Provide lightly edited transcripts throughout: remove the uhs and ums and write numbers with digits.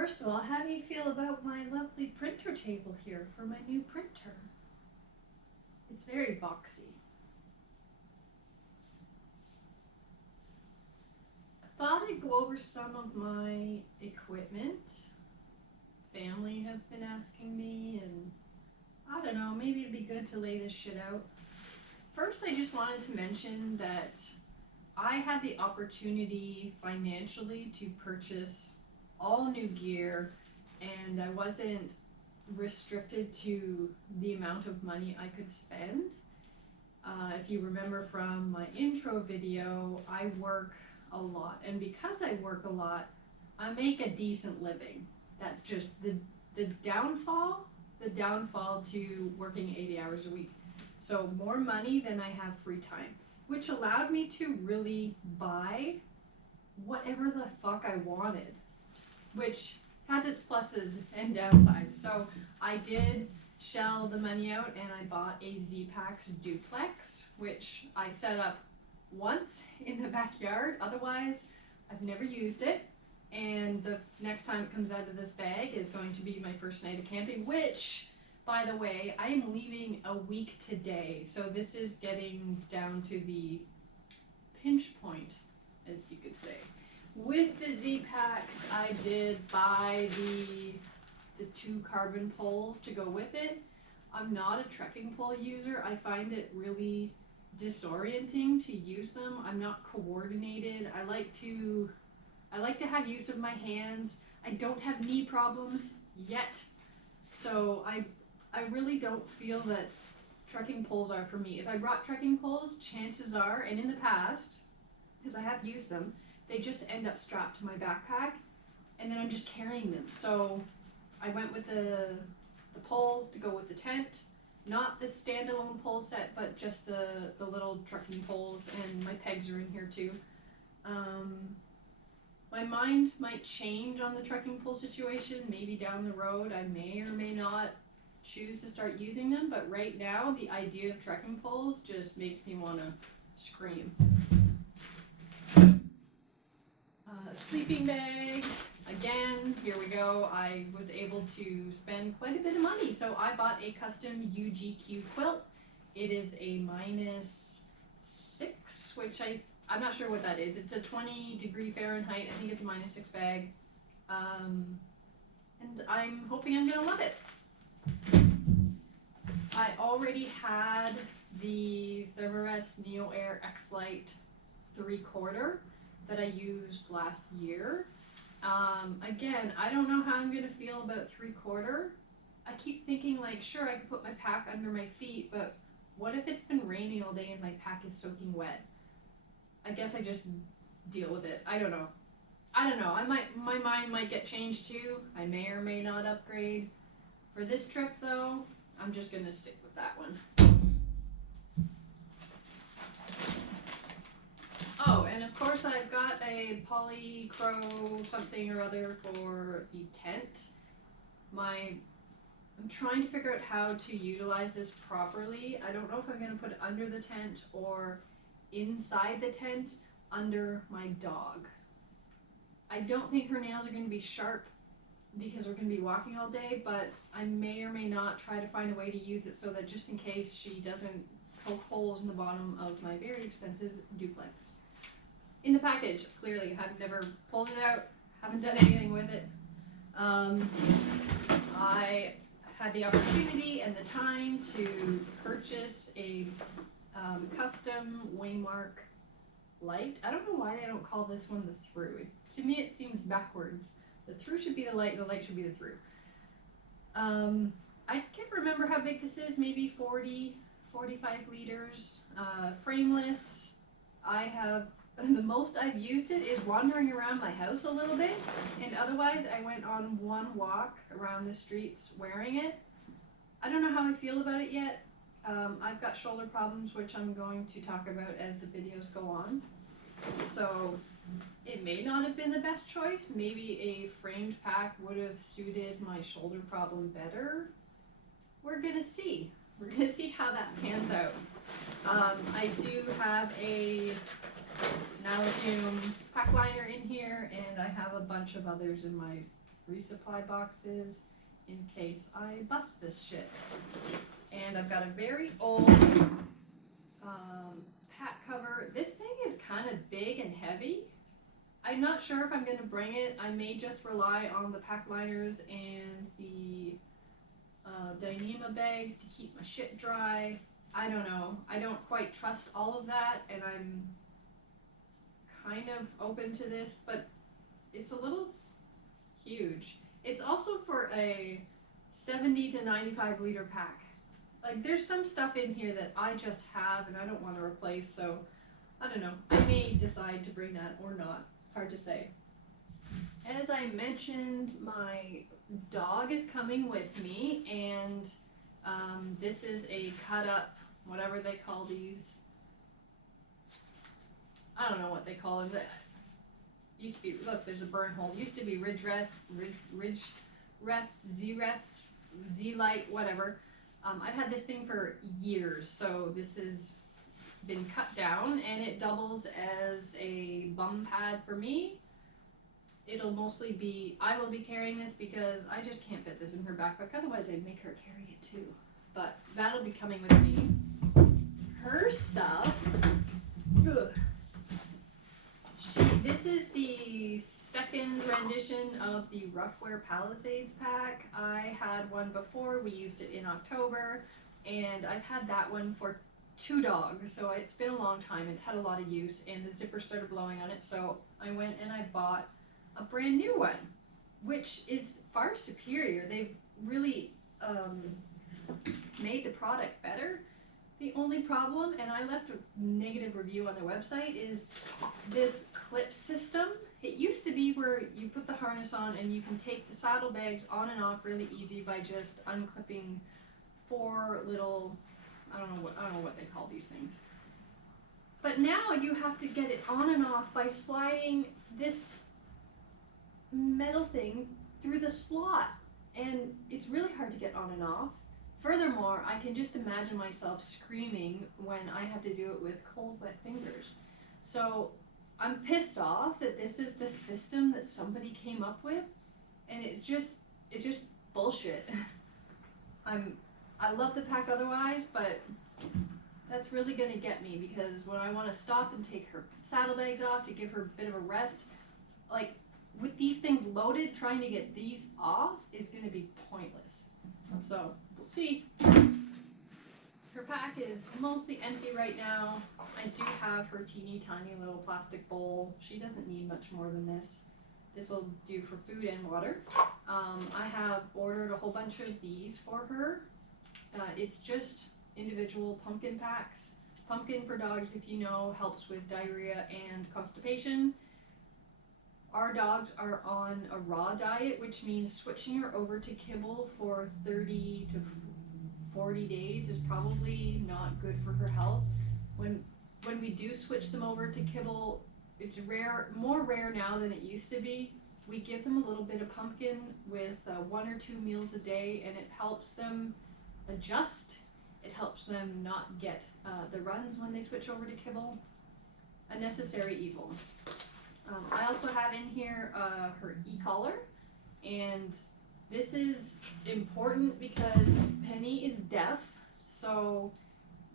First of all, how do you feel about my lovely printer table here for my new printer? It's very boxy. I thought I'd go over some of my equipment. Family have been asking me, and I don't know, maybe it'd be good to lay this shit out. First, I just wanted to mention that I had the opportunity financially to purchase all new gear, and I wasn't restricted to the amount of money I could spend. If you remember from my intro video, I work a lot, and because I work a lot, I make a decent living. That's just the downfall to working 80 hours a week. So more money than I have free time, which allowed me to really buy whatever the fuck I wanted, which has its pluses and downsides. So I did shell the money out and I bought a Z-Pax duplex, which I set up once in the backyard. Otherwise, I've never used it. And the next time it comes out of this bag is going to be my first night of camping, which, by the way, I am leaving a week today. So this is getting down to the pinch point, as you could say. With the Z-Pax, I did buy the 2 carbon poles to go with it. I'm not a trekking pole user. I find it really disorienting to use them. I'm not coordinated. I like to have use of my hands. I don't have knee problems yet. So I really don't feel that trekking poles are for me. If I brought trekking poles, chances are, and in the past, because I have used them, they just end up strapped to my backpack, and then I'm just carrying them. So I went with the poles to go with the tent, not the standalone pole set, but just the little trekking poles, and my pegs are in here too. My mind might change on the trekking pole situation. Maybe down the road I may or may not choose to start using them, but right now the idea of trekking poles just makes me want to scream. Sleeping bag, again, here we go. I was able to spend quite a bit of money, so I bought a custom UGQ quilt. It is a -6, which I'm not sure what that is. It's a 20-degree Fahrenheit. I think it's a -6 bag. And I'm hoping I'm gonna love it. I already had the Thermarest Neo Air X-Lite 3/4 that I used last year. Again, I don't know how I'm gonna feel about 3/4. I keep thinking, like, sure, I could put my pack under my feet, but what if it's been raining all day and my pack is soaking wet? I guess I just deal with it. I don't know. My mind might get changed too. I may or may not upgrade. For this trip though, I'm just gonna stick with that one. Oh, and of course I've got a polycro something or other for the tent. I'm trying to figure out how to utilize this properly. I don't know if I'm gonna put it under the tent or inside the tent under my dog. I don't think her nails are going to be sharp because we're going to be walking all day, but I may or may not try to find a way to use it so that just in case she doesn't poke holes in the bottom of my very expensive duplex. In the package, clearly, I've never pulled it out, haven't done anything with it. I had the opportunity and the time to purchase a custom Waymark light. I don't know why they don't call this one the thru. To me it seems backwards. The thru should be the light, the light should be the thru. I can't remember how big this is, maybe 40, 45 liters. Frameless. The most I've used it is wandering around my house a little bit, and otherwise I went on one walk around the streets wearing it. I don't know how I feel about it yet. I've got shoulder problems, which I'm going to talk about as the videos go on. So it may not have been the best choice. Maybe a framed pack would have suited my shoulder problem better. We're gonna see. We're gonna see how that pans out. I do have a Nalajum pack liner in here, and I have a bunch of others in my resupply boxes in case I bust this shit. And I've got a very old pack cover. This thing is kind of big and heavy. I'm not sure if I'm going to bring it. I may just rely on the pack liners and the Dyneema bags to keep my shit dry. I don't know. I don't quite trust all of that, and I'm kind of open to this, but it's a little huge. It's also for a 70 to 95 liter pack. Like, there's some stuff in here that I just have and I don't want to replace, so I don't know. I may decide to bring that or not. Hard to say. As I mentioned, my dog is coming with me, and this is a cut up, whatever they call these. I don't know what they call them. Used to be, look, there's a burn hole. Used to be ridge rests, Z-Light, whatever. I've had this thing for years, so this has been cut down, and it doubles as a bum pad for me. It'll mostly be, I will be carrying this because I just can't fit this in her backpack. Otherwise, I'd make her carry it too. But that'll be coming with me. Her stuff. Ugh. This is the second rendition of the Roughwear Palisades pack. I had one before. We used it in October, and I've had that one for 2 dogs, so it's been a long time. It's had a lot of use, and the zipper started blowing on it, so I went and I bought a brand new one, which is far superior. They've really made the product better. The only problem, and I left a negative review on their website, is this clip system. It used to be where you put the harness on and you can take the saddlebags on and off really easy by just unclipping 4 little, I don't know what they call these things. But now you have to get it on and off by sliding this metal thing through the slot, and it's really hard to get on and off. Furthermore, I can just imagine myself screaming when I have to do it with cold, wet fingers. So I'm pissed off that this is the system that somebody came up with, and it's just bullshit. I love the pack otherwise, but that's really gonna get me, because when I want to stop and take her saddlebags off to give her a bit of a rest, like with these things loaded, trying to get these off is gonna be pointless. So we'll see. Her pack is mostly empty right now. I do have her teeny tiny little plastic bowl. She doesn't need much more than this. This will do for food and water. I have ordered a whole bunch of these for her. It's just individual pumpkin packs. Pumpkin for dogs, if you know, helps with diarrhea and constipation. Our dogs are on a raw diet, which means switching her over to kibble for 30 to 40 days is probably not good for her health. When we do switch them over to kibble, it's more rare now than it used to be. We give them a little bit of pumpkin with 1 or 2 meals a day, and it helps them adjust. It helps them not get the runs when they switch over to kibble. A necessary evil. I also have in here her e-collar, and this is important because Penny is deaf, so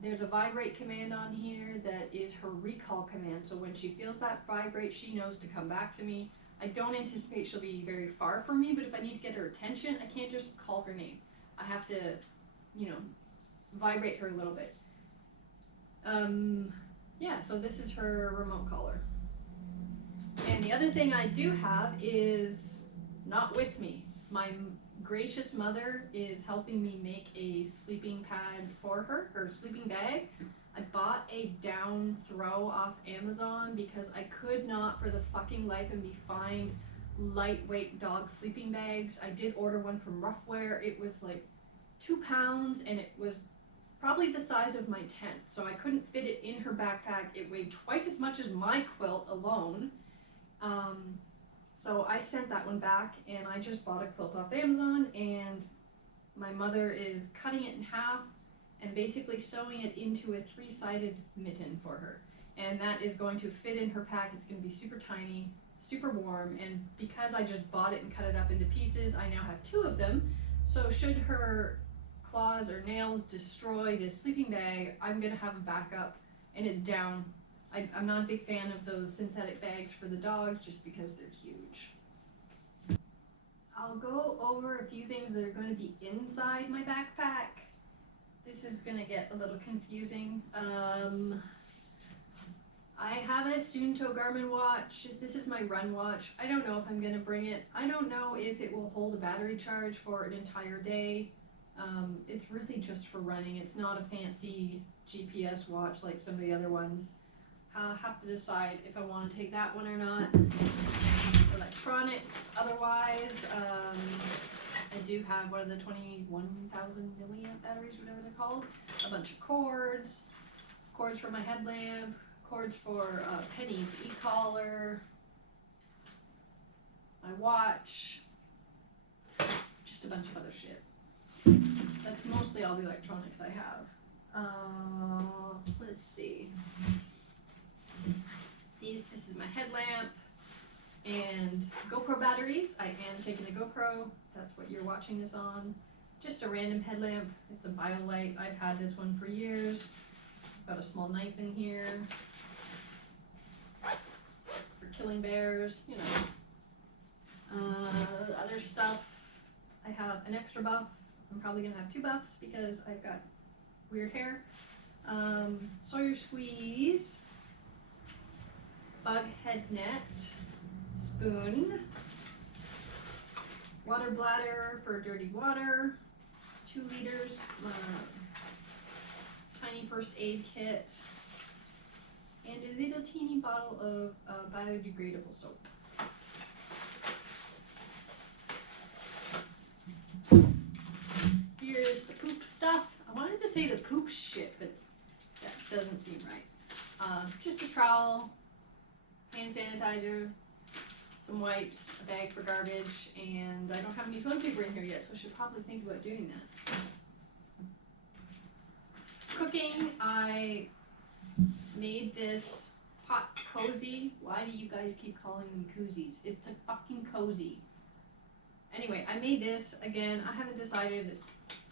there's a vibrate command on here that is her recall command. So when she feels that vibrate, she knows to come back to me. I don't anticipate she'll be very far from me, but if I need to get her attention, I can't just call her name. I have to, vibrate her a little bit. Yeah, so this is her remote collar. And the other thing I do have is not with me. My gracious mother is helping me make a sleeping pad for her, or sleeping bag. I bought a down throw off Amazon because I could not for the fucking life of me find lightweight dog sleeping bags. I did order one from Roughwear. It was like 2 pounds, and it was probably the size of my tent, so I couldn't fit it in her backpack. It weighed twice as much as my quilt alone. So I sent that one back, and I just bought a quilt off Amazon, and my mother is cutting it in half and basically sewing it into a 3-sided mitten for her. And that is going to fit in her pack. It's going to be super tiny. super warm, and because I just bought it and cut it up into pieces, I now have 2 of them. So should her claws or nails destroy this sleeping bag, I'm gonna have a backup, and it's down. I'm not a big fan of those synthetic bags for the dogs just because they're huge. I'll go over a few things that are going to be inside my backpack. This is going to get a little confusing. I have a Suunto Garmin watch. This is my run watch. I don't know if I'm going to bring it. I don't know if it will hold a battery charge for an entire day. It's really just for running. It's not a fancy GPS watch like some of the other ones. I'll have to decide if I want to take that one or not. Electronics, otherwise, I do have one of the 21,000 milliamp batteries, whatever they're called. A bunch of cords for my headlamp, cords for Penny's e-collar, my watch, just a bunch of other shit. That's mostly all the electronics I have. Let's see. This is my headlamp and GoPro batteries. I am taking a GoPro. That's what you're watching this on. Just a random headlamp. It's a BioLite. I've had this one for years. Got a small knife in here for killing bears, you know. Other stuff. I have an extra buff. I'm probably gonna have 2 buffs because I've got weird hair. Sawyer squeeze. Bug head net, spoon, water bladder for dirty water, 2 liters, tiny first aid kit, and a little teeny bottle of biodegradable soap. Here's the poop stuff. I wanted to say the poop shit, but that doesn't seem right. Just a trowel, hand sanitizer, some wipes, a bag for garbage, and I don't have any toilet paper in here yet, so I should probably think about doing that. Cooking, I made this pot cozy. Why do you guys keep calling them koozies? It's a fucking cozy. Anyway, I made this. Again, I haven't decided.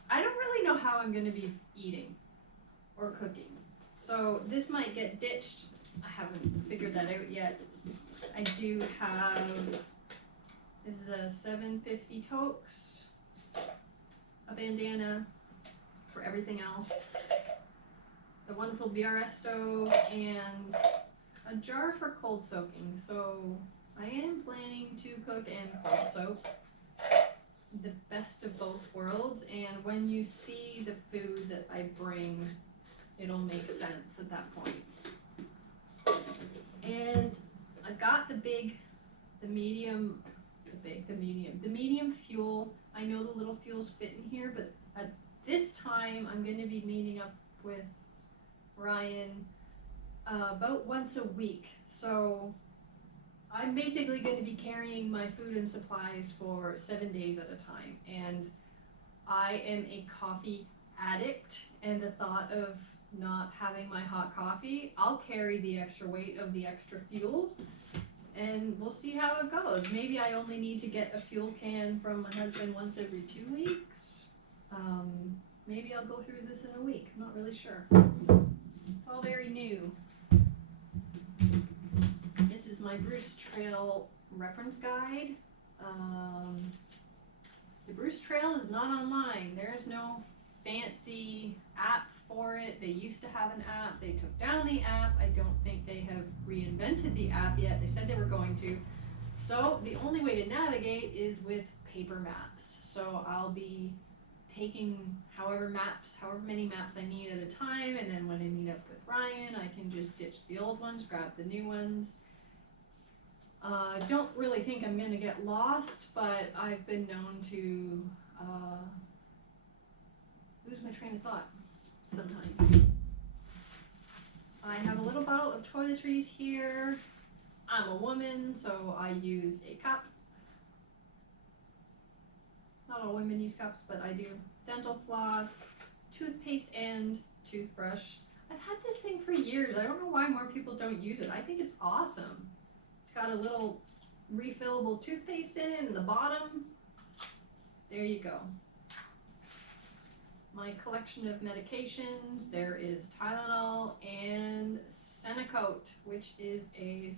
I don't really know how I'm going to be eating or cooking. So this might get ditched. I haven't figured that out yet. I do have, this is a 750 toques, a bandana for everything else, the wonderful BRS stove, and a jar for cold soaking. So I am planning to cook and cold soak, the best of both worlds, and when you see the food that I bring, it'll make sense at that point. And I got the medium fuel. I know the little fuels fit in here, but at this time I'm going to be meeting up with Ryan about once a week. So I'm basically going to be carrying my food and supplies for 7 days at a time. And I am a coffee addict, and the thought of not having my hot coffee, I'll carry the extra weight of the extra fuel, and we'll see how it goes. Maybe I only need to get a fuel can from my husband once every 2 weeks. Maybe I'll go through this in a week. I'm not really sure. It's all very new. This is my Bruce Trail reference guide. The Bruce Trail is not online. There's no fancy app for it. They used to have an app. They took down the app. I don't think they have reinvented the app yet. They said they were going to. So the only way to navigate is with paper maps. So I'll be taking however many maps I need at a time, and then when I meet up with Ryan, I can just ditch the old ones, grab the new ones. Don't really think I'm gonna get lost, but I've been known to lose my train of thought sometimes. I have a little bottle of toiletries here. I'm a woman, so I use a cup. Not all women use cups, but I do. Dental floss, toothpaste, and toothbrush. I've had this thing for years. I don't know why more people don't use it. I think it's awesome. It's got a little refillable toothpaste in it in the bottom. There you go. My collection of medications, there is Tylenol and Senecote, which is a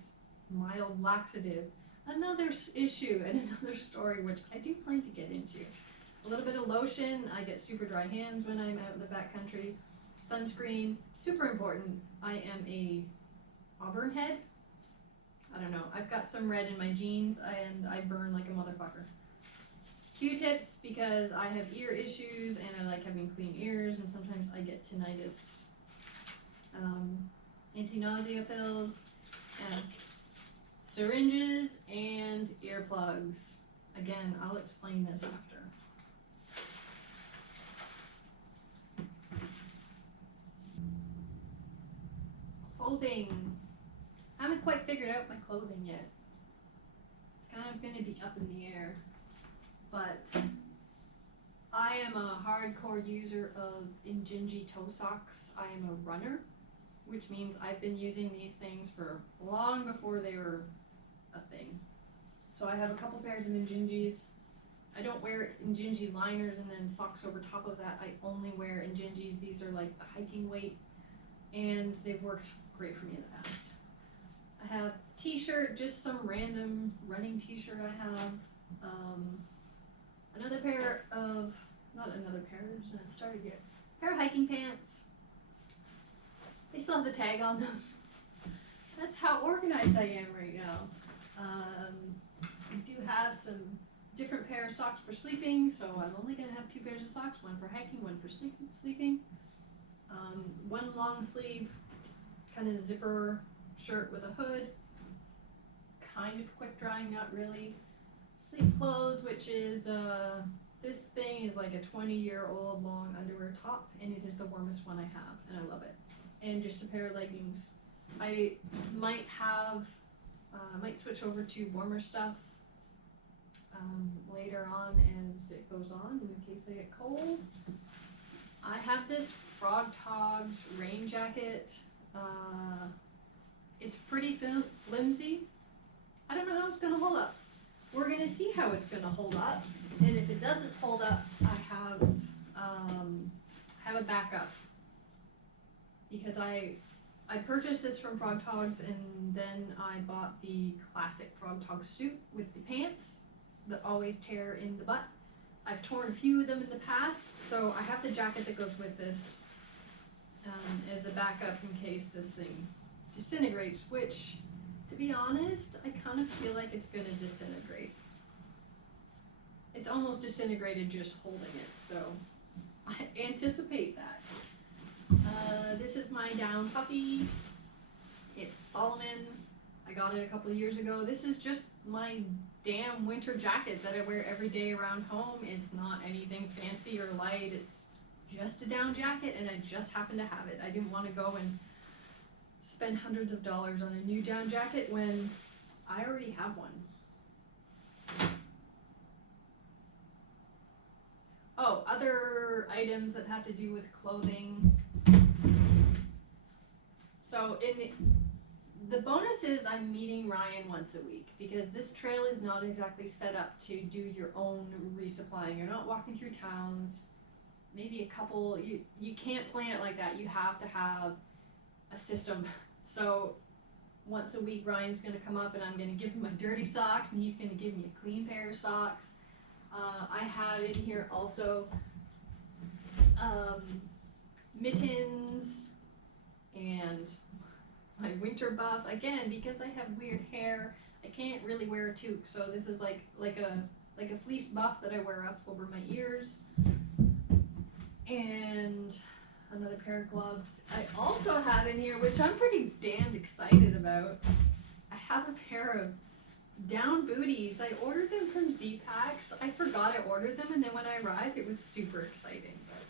mild laxative. Another issue and another story, which I do plan to get into. A little bit of lotion. I get super dry hands when I'm out in the backcountry. Sunscreen, super important. I am a auburn head. I don't know. I've got some red in my jeans and I burn like a motherfucker. Q-tips because I have ear issues and I like having clean ears, and sometimes I get tinnitus. Anti-nausea pills, and syringes and earplugs. Again, I'll explain this after. Clothing. I haven't quite figured out my clothing yet. It's kind of going to be up in the air. But I am a hardcore user of Injinji toe socks. I am a runner, which means I've been using these things for long before they were a thing. So I have a couple pairs of Injinjis. I don't wear Injinji liners and then socks over top of that. I only wear Injinjis. These are like the hiking weight, and they've worked great for me in the past. I have t-shirt, just some random running t-shirt I have. Another pair of, not another pair, it's not started yet. Pair of hiking pants. They still have the tag on them. That's how organized I am right now. I do have some different pair of socks for sleeping, so I'm only gonna have 2 pairs of socks, one for hiking, one for sleeping. One long sleeve, kind of zipper shirt with a hood. Kind of quick drying, not really. Sleep clothes, which is, this thing is like a 20-year-old long underwear top, and it is the warmest one I have, and I love it. And just a pair of leggings. I might have, might switch over to warmer stuff later on as it goes on, in case I get cold. I have this Frog Togs rain jacket. It's pretty flimsy. I don't know how it's gonna hold up. We're gonna see how it's gonna hold up, and if it doesn't hold up, I have a backup, because I purchased this from Frog Togs, and then I bought the classic Frog Tog suit with the pants that always tear in the butt. I've torn a few of them in the past, so I have the jacket that goes with this as a backup in case this thing disintegrates, which, to be honest, I kind of feel like it's gonna disintegrate. It's almost disintegrated just holding it, so I anticipate that. This is my down puppy. It's Solomon. I got it a couple of years ago. This is just my damn winter jacket that I wear every day around home. It's not anything fancy or light. It's just a down jacket, and I just happen to have it. I didn't want to go and spend hundreds of dollars on a new down jacket when I already have one. Oh, other items that have to do with clothing. So the bonus is I'm meeting Ryan once a week, because this trail is not exactly set up to do your own resupplying. You're not walking through towns. Maybe a couple, you can't plan it like that. You have to have a system. So once a week Ryan's gonna come up and I'm gonna give him my dirty socks, and he's gonna give me a clean pair of socks. I have in here also mittens and my winter buff. Again, because I have weird hair, I can't really wear a toque, so this is like a fleece buff that I wear up over my ears. And another pair of gloves. I also have in here, which I'm pretty damned excited about, I have a pair of down booties. I ordered them from Z-Packs. I forgot I ordered them, and then when I arrived, it was super exciting. But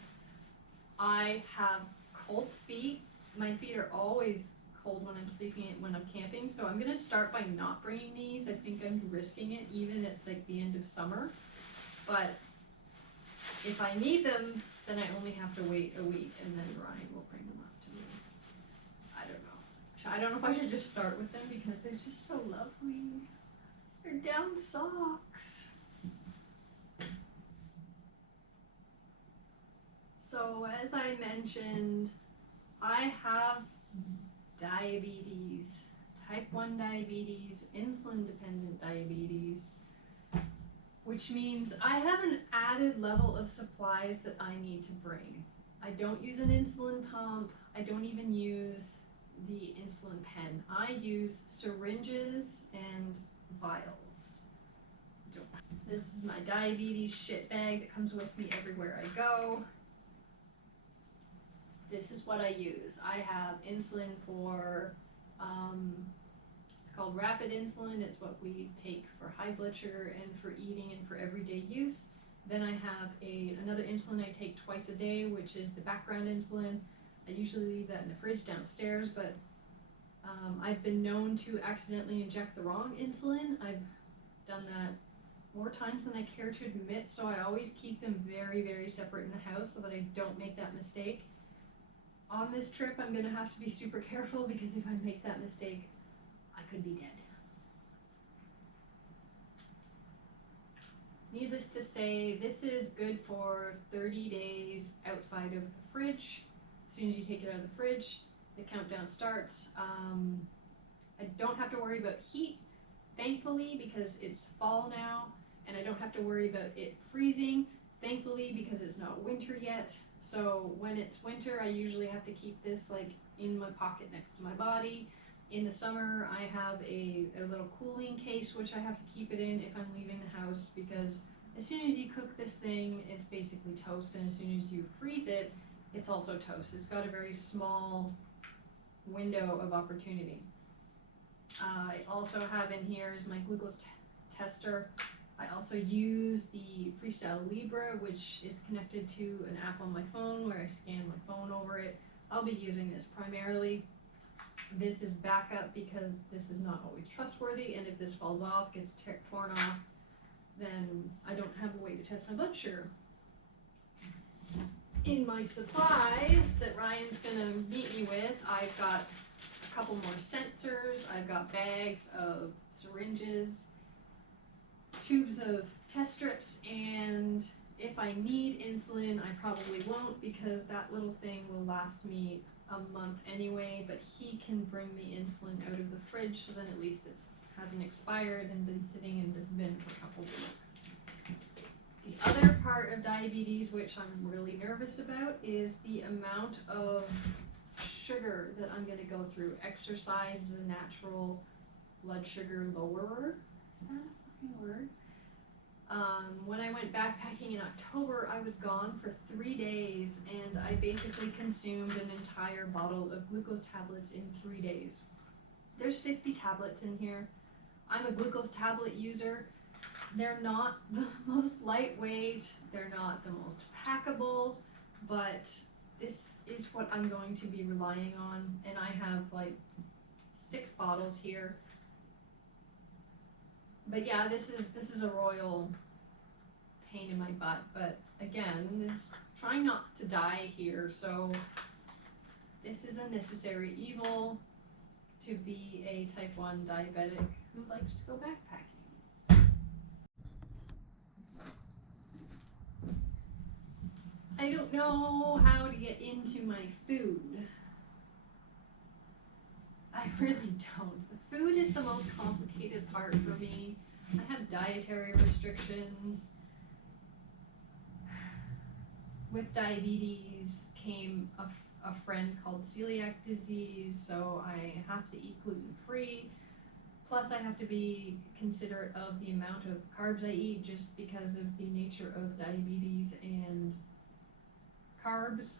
I have cold feet. My feet are always cold when I'm sleeping, when I'm camping, so I'm gonna start by not bringing these. I think I'm risking it even at like the end of summer. But if I need them, then I only have to wait a week, and then Ryan will bring them up to me. I don't know. I don't know if I should just start with them because they're just so lovely. They're down socks. So as I mentioned, I have diabetes, type 1 diabetes, insulin dependent diabetes, which means I have an added level of supplies that I need to bring. I don't use an insulin pump. I don't even use the insulin pen. I use syringes and vials. This is my diabetes shit bag that comes with me everywhere I go. This is what I use. I have insulin for, it's called rapid insulin. It's what we take for high blood sugar and for eating and for everyday use. Then I have another insulin I take twice a day, which is the background insulin. I usually leave that in the fridge downstairs, but I've been known to accidentally inject the wrong insulin. I've done that more times than I care to admit, so I always keep them very, very separate in the house so that I don't make that mistake. On this trip, I'm gonna have to be super careful because if I make that mistake, I could be dead. Needless to say, this is good for 30 days outside of the fridge. As soon as you take it out of the fridge, the countdown starts. I don't have to worry about heat, thankfully, because it's fall now, and I don't have to worry about it freezing, thankfully, because it's not winter yet. So when it's winter, I usually have to keep this like in my pocket next to my body. In the summer, I have a little cooling case, which I have to keep it in if I'm leaving the house, because as soon as you cook this thing, it's basically toast, and as soon as you freeze it, it's also toast. It's got a very small window of opportunity. I also have in here is my glucose tester. I also use the Freestyle Libre, which is connected to an app on my phone where I scan my phone over it. I'll be using this primarily. This is backup because this is not always trustworthy, and if this falls off, gets torn off, then I don't have a way to test my blood sugar. In my supplies that Ryan's gonna meet me with, I've got a couple more sensors, I've got bags of syringes, tubes of test strips, and if I need insulin, I probably won't because that little thing will last me a month anyway, but he can bring the insulin out of the fridge so then at least it hasn't expired and been sitting in this bin for a couple weeks. The other part of diabetes, which I'm really nervous about, is the amount of sugar that I'm going to go through. Exercise is a natural blood sugar lowerer. Is that a fucking word? When I went backpacking in October, I was gone for 3 days, and I basically consumed an entire bottle of glucose tablets in 3 days. There's 50 tablets in here. I'm a glucose tablet user. They're not the most lightweight, they're not the most packable, but this is what I'm going to be relying on, and I have like 6 bottles here. But yeah, this is a royal pain in my butt, but again, this trying not to die here, so this is a necessary evil to be a type 1 diabetic who likes to go backpacking. I don't know how to get into my food. I really don't. The food is the most complicated part for me. I have dietary restrictions. With diabetes came a friend called celiac disease, so I have to eat gluten-free. Plus I have to be considerate of the amount of carbs I eat just because of the nature of diabetes and carbs.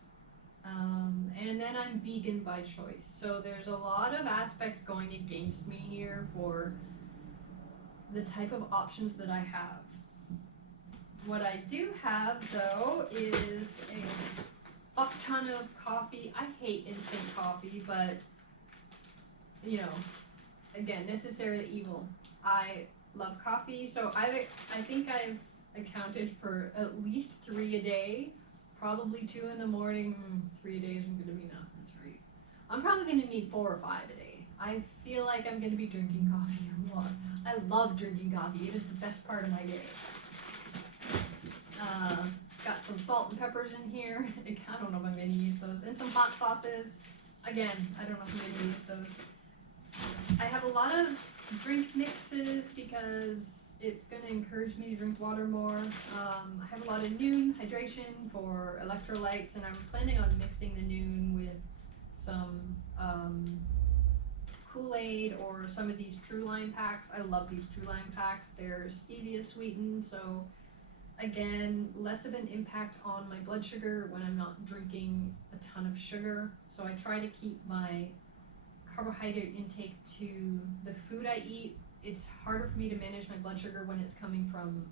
And then I'm vegan by choice. So there's a lot of aspects going against me here for the type of options that I have. What I do have, though, is a fuck ton of coffee. I hate instant coffee, but, you know, again, necessary evil. I love coffee, so I think I've accounted for at least 3 a day. Probably 2 in the morning, 3 days isn't gonna be enough, that's right. I'm probably gonna need 4 or 5 a day. I feel like I'm gonna be drinking coffee a lot. I love drinking coffee. It is the best part of my day. Got some salt and peppers in here. I don't know if I'm gonna use those. And some hot sauces. Again, I don't know if I'm gonna use those. I have a lot of drink mixes because it's gonna encourage me to drink water more. I have a lot of Noon hydration for electrolytes, and I'm planning on mixing the Noon with some Kool-Aid or some of these True Lime packs. I love these True Lime packs. They're stevia sweetened, so again, less of an impact on my blood sugar when I'm not drinking a ton of sugar. So I try to keep my carbohydrate intake to the food I eat. It's harder for me to manage my blood sugar when it's coming from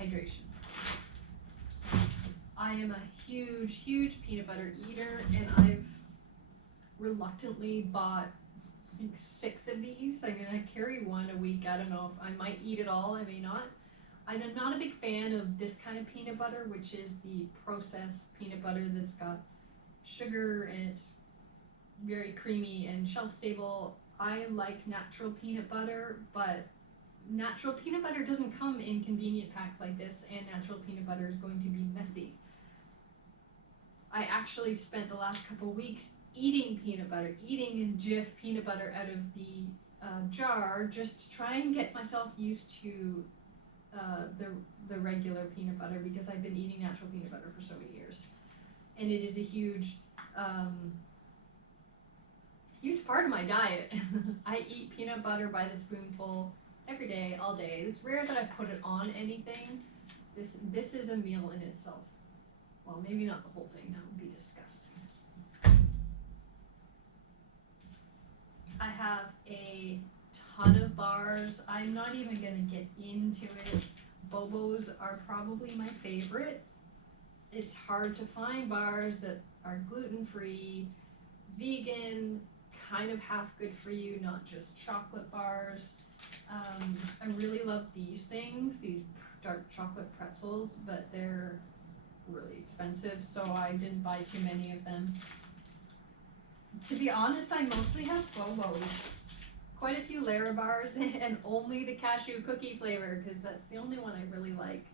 hydration. I am a huge peanut butter eater, and I've reluctantly bought like 6 of these. I'm gonna carry one a week. I don't know if I might eat it all, I may not. I'm not a big fan of this kind of peanut butter, which is the processed peanut butter that's got sugar and it's very creamy and shelf stable. I like natural peanut butter, but natural peanut butter doesn't come in convenient packs like this, and natural peanut butter is going to be messy. I actually spent the last couple weeks eating peanut butter, eating Jif peanut butter out of the jar, just to try and get myself used to the regular peanut butter, because I've been eating natural peanut butter for so many years, and it is a huge part of my diet. I eat peanut butter by the spoonful every day, all day. It's rare that I put it on anything. This is a meal in itself. Well, maybe not the whole thing. That would be disgusting. I have a ton of bars. I'm not even gonna get into it. Bobos are probably my favorite. It's hard to find bars that are gluten-free, vegan, kind of half good for you, not just chocolate bars. I really love these things, these dark chocolate pretzels, but they're really expensive, so I didn't buy too many of them. To be honest, I mostly have Bobos. Quite a few Lara bars, and only the cashew cookie flavor, because that's the only one I really like.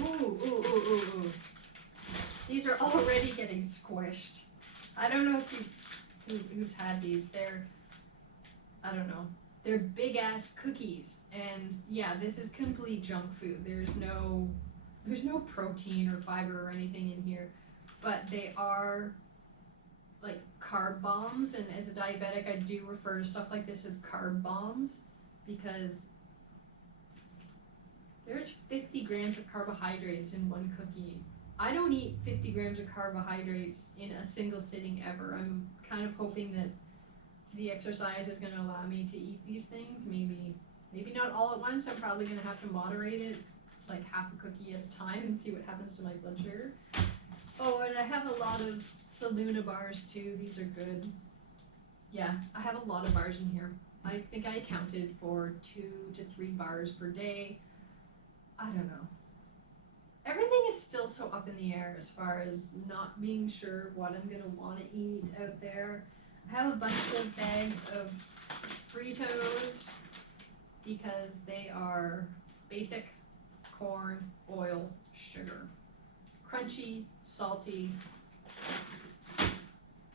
Ooh. These are already getting squished. I don't know who's had these. I don't know. They're big ass cookies, and yeah, this is complete junk food. There's no protein or fiber or anything in here, but they are like carb bombs, and as a diabetic, I do refer to stuff like this as carb bombs, because there's 50 grams of carbohydrates in one cookie. I don't eat 50 grams of carbohydrates in a single sitting ever. I'm kind of hoping that the exercise is going to allow me to eat these things. Maybe not all at once. I'm probably going to have to moderate it, like half a cookie at a time, and see what happens to my blood sugar. Oh, and I have a lot of the Luna bars too. These are good. Yeah, I have a lot of bars in here. I think I accounted for 2 to 3 bars per day. I don't know. Everything is still so up in the air as far as not being sure what I'm going to want to eat out there. I have a bunch of bags of Fritos because they are basic corn, oil, sugar. Crunchy, salty,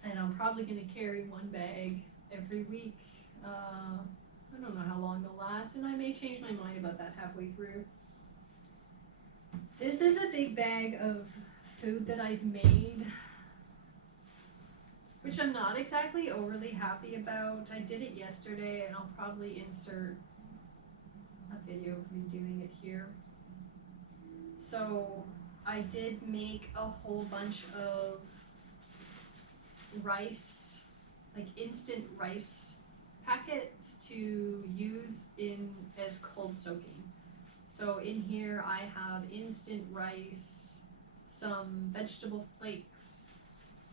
and I'm probably going to carry 1 bag every week. I don't know how long they'll last, and I may change my mind about that halfway through. This is a big bag of food that I've made, which I'm not exactly overly happy about. I did it yesterday, and I'll probably insert a video of me doing it here. So I did make a whole bunch of rice, like instant rice packets to use as cold soaking. So in here I have instant rice, some vegetable flakes,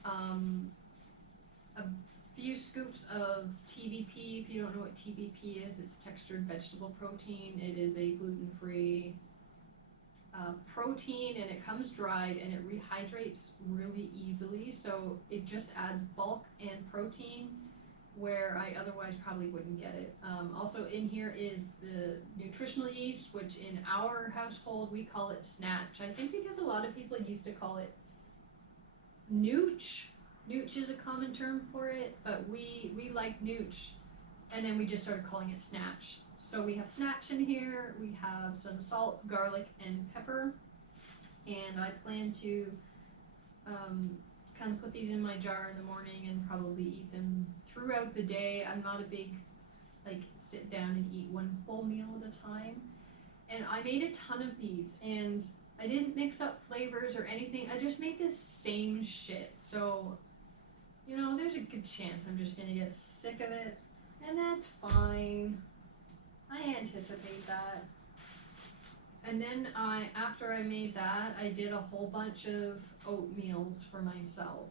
a few scoops of TVP. If you don't know what TVP is, it's textured vegetable protein. It is a gluten-free protein, and it comes dried and it rehydrates really easily, so it just adds bulk and protein where I otherwise probably wouldn't get it. Also in here is the nutritional yeast, which in our household we call it snatch. I think because a lot of people used to call it nooch. Nooch is a common term for it, but we like nooch, and then we just started calling it snatch. So we have snatch in here, we have some salt, garlic, and pepper, and I plan to kind of put these in my jar in the morning and probably eat them throughout the day. I'm not a big, like, sit down and eat one full meal at a time. And I made a ton of these, and I didn't mix up flavors or anything. I just made the same shit. So, you know, there's a good chance I'm just gonna get sick of it, and that's fine. I anticipate that. And then after I made that, I did a whole bunch of oatmeals for myself.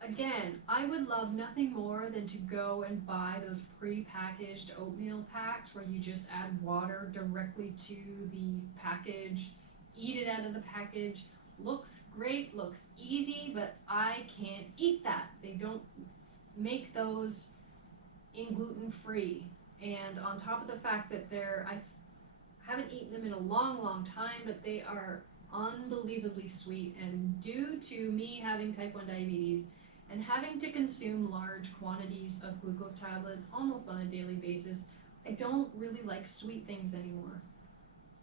Again, I would love nothing more than to go and buy those pre-packaged oatmeal packs where you just add water directly to the package, eat it out of the package. Looks great, looks easy, but I can't eat that. They don't make those in gluten-free. And on top of the fact that I haven't eaten them in a long time, but they are unbelievably sweet, and due to me having type 1 diabetes and having to consume large quantities of glucose tablets almost on a daily basis, I don't really like sweet things anymore.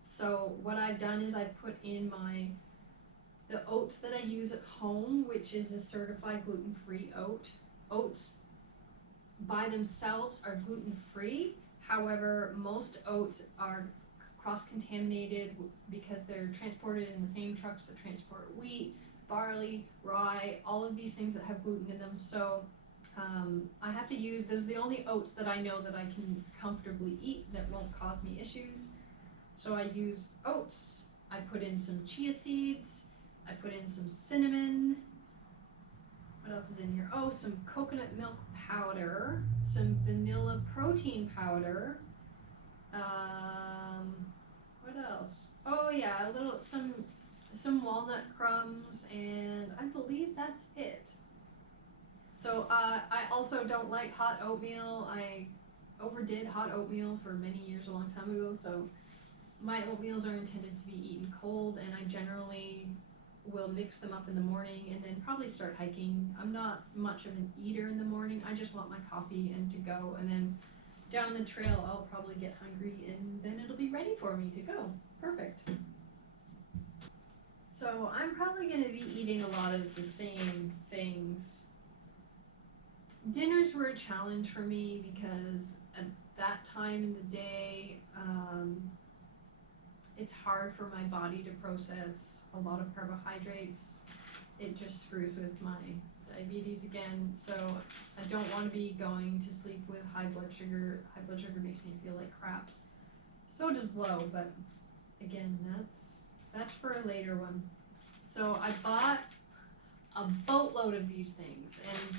So what I've done is I've put in the oats that I use at home, which is a certified gluten-free oat. Oats by themselves are gluten-free. However, most oats are cross-contaminated because they're transported in the same trucks that transport wheat, barley, rye, all of these things that have gluten in them. So I have to use, those are the only oats that I know that I can comfortably eat that won't cause me issues. So I use oats, I put in some chia seeds, I put in some cinnamon. What else is in here? Oh, some coconut milk powder, some vanilla protein powder. What else? Oh yeah, some walnut crumbs, and I believe that's it. So I also don't like hot oatmeal. I overdid hot oatmeal for many years, a long time ago, so my oatmeals are intended to be eaten cold, and I generally will mix them up in the morning and then probably start hiking. I'm not much of an eater in the morning. I just want my coffee and to go, and then down the trail I'll probably get hungry, and then it'll be ready for me to go. Perfect. So I'm probably going to be eating a lot of the same things. Dinners were a challenge for me because at that time in the day, it's hard for my body to process a lot of carbohydrates. It just screws with my diabetes again. So I don't want to be going to sleep with high blood sugar. High blood sugar makes me feel like crap. So does low, but again, that's for a later one. So I bought a boatload of these things, and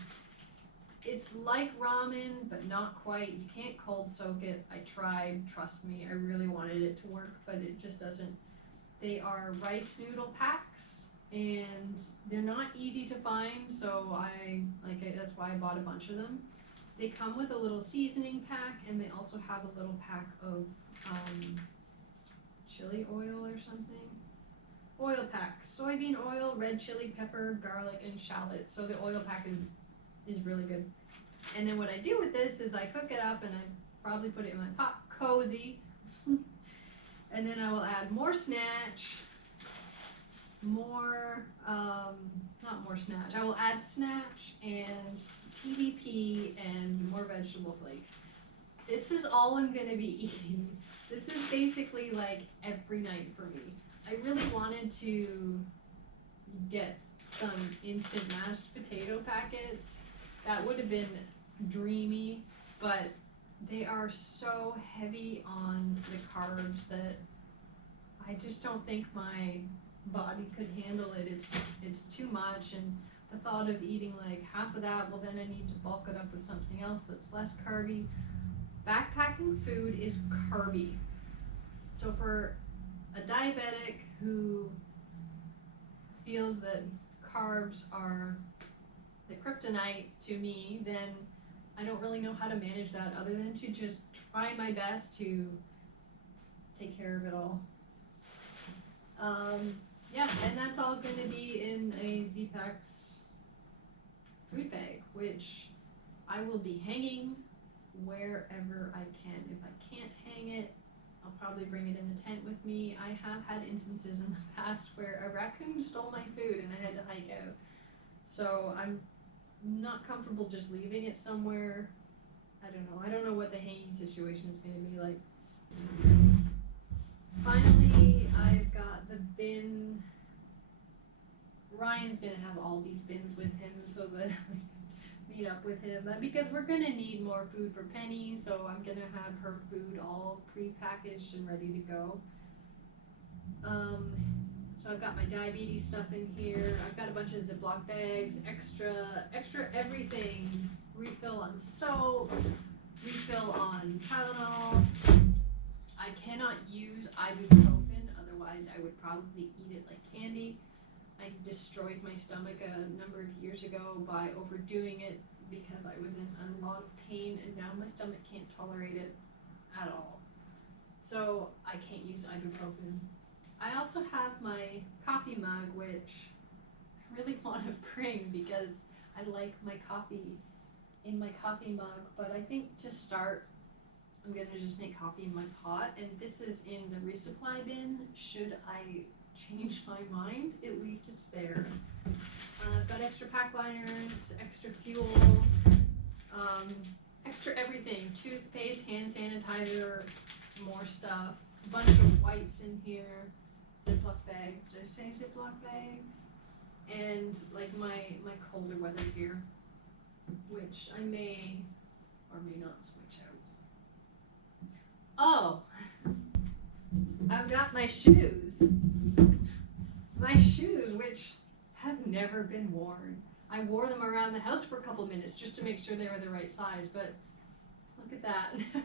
it's like ramen, but not quite. You can't cold soak it. I tried, trust me, I really wanted it to work, but it just doesn't. They are rice noodle packs, and they're not easy to find, so that's why I bought a bunch of them. They come with a little seasoning pack, and they also have a little pack of chili oil or something. Oil pack, soybean oil, red chili pepper, garlic, and shallot. So the oil pack is really good. And then what I do with this is I cook it up, and I probably put it in my pot, cozy. And then I will add more snatch, not more snatch, I will add snatch and TDP and more vegetable flakes. This is all I'm gonna be eating. This is basically like every night for me. I really wanted to get some instant mashed potato packets. That would have been dreamy, but they are so heavy on the carbs that I just don't think my body could handle it. It's too much, and the thought of eating like half of that, well then I need to bulk it up with something else that's less carby. Backpacking food is carby. So for a diabetic who feels that carbs are the kryptonite to me, then I don't really know how to manage that other than to just try my best to take care of it all. Yeah, and that's all going to be in a Z-Packs food bag, which I will be hanging wherever I can. If I can't hang it, I'll probably bring it in the tent with me. I have had instances in the past where a raccoon stole my food and I had to hike out. So I'm not comfortable just leaving it somewhere. I don't know. I don't know what the hanging situation is going to be like. Finally, I've got the bin. Ryan's going to have all these bins with him so that we can meet up with him. Because we're going to need more food for Penny, so I'm going to have her food all pre-packaged and ready to go. So I've got my diabetes stuff in here. I've got a bunch of Ziploc bags, extra everything. Refill on soap, refill on Tylenol. I cannot use ibuprofen, otherwise I would probably eat it like candy. I destroyed my stomach a number of years ago by overdoing it because I was in a lot of pain, and now my stomach can't tolerate it at all. So I can't use ibuprofen. I also have my coffee mug, which I really want to bring because I like my coffee in my coffee mug, but I think to start, I'm going to just make coffee in my pot, and this is in the resupply bin. Should I change my mind, at least it's there. I've got extra pack liners, extra fuel, extra everything, toothpaste, hand sanitizer, more stuff, a bunch of wipes in here, Ziploc bags, did I say Ziploc bags? And like my colder weather gear, which I may or may not switch out. Oh, I've got my shoes. My shoes, which have never been worn. I wore them around the house for a couple minutes just to make sure they were the right size, but look at that.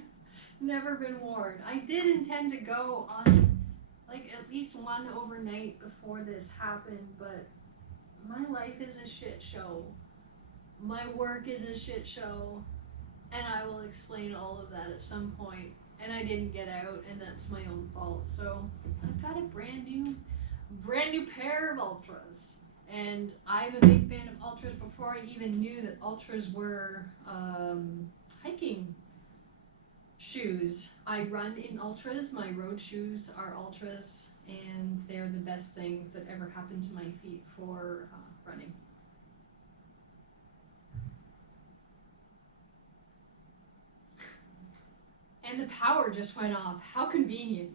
Never been worn. I did intend to go on like at least one overnight before this happened, but my life is a shit show. My work is a shit show, and I will explain all of that at some point. And I didn't get out, and that's my own fault. So I've got a brand new pair of Ultras, and I'm a big fan of Ultras before I even knew that Ultras were hiking shoes. I run in Ultras. My road shoes are Ultras, and they're the best things that ever happened to my feet for running. And the power just went off. How convenient.